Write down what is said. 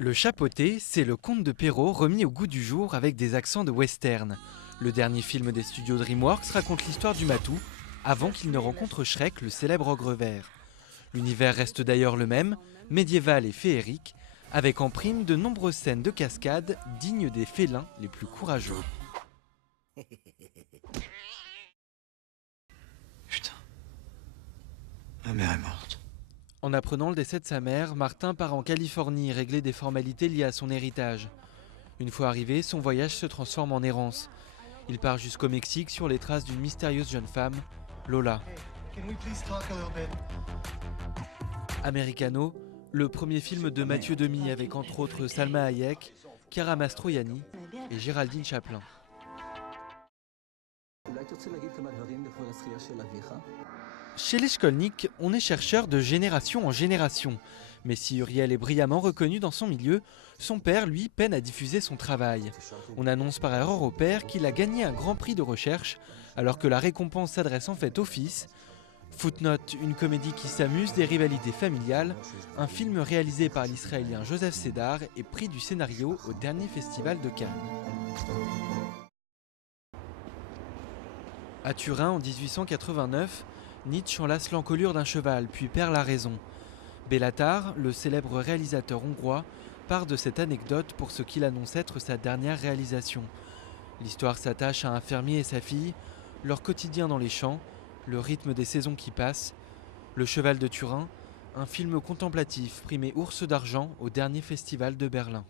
Le Chapeauté, c'est le conte de Perrault remis au goût du jour avec des accents de western. Le dernier film des studios DreamWorks raconte l'histoire du matou avant qu'il ne rencontre Shrek, le célèbre ogre vert. L'univers reste d'ailleurs le même, médiéval et féerique, avec en prime de nombreuses scènes de cascade dignes des félins les plus courageux. Putain. Ma mère est morte. En apprenant le décès de sa mère, Martin part en Californie régler des formalités liées à son héritage. Une fois arrivé, son voyage se transforme en errance. Il part jusqu'au Mexique sur les traces d'une mystérieuse jeune femme, Lola. Americano, le premier film de Mathieu Demy avec entre autres Salma Hayek, Chiara Mastroianni et Géraldine Chaplin. Chez les Shkolniks, on est chercheur de génération en génération. Mais si Uriel est brillamment reconnu dans son milieu, son père, lui, peine à diffuser son travail. On annonce par erreur au père qu'il a gagné un grand prix de recherche, alors que la récompense s'adresse en fait au fils. Footnote, une comédie qui s'amuse des rivalités familiales, un film réalisé par l'Israélien Joseph Sédar et prix du scénario au dernier festival de Cannes. À Turin, en 1889, Nietzsche enlace l'encolure d'un cheval, puis perd la raison. Béla Tarr, le célèbre réalisateur hongrois, part de cette anecdote pour ce qu'il annonce être sa dernière réalisation. L'histoire s'attache à un fermier et sa fille, leur quotidien dans les champs, le rythme des saisons qui passent. Le cheval de Turin, un film contemplatif primé Ours d'argent au dernier festival de Berlin.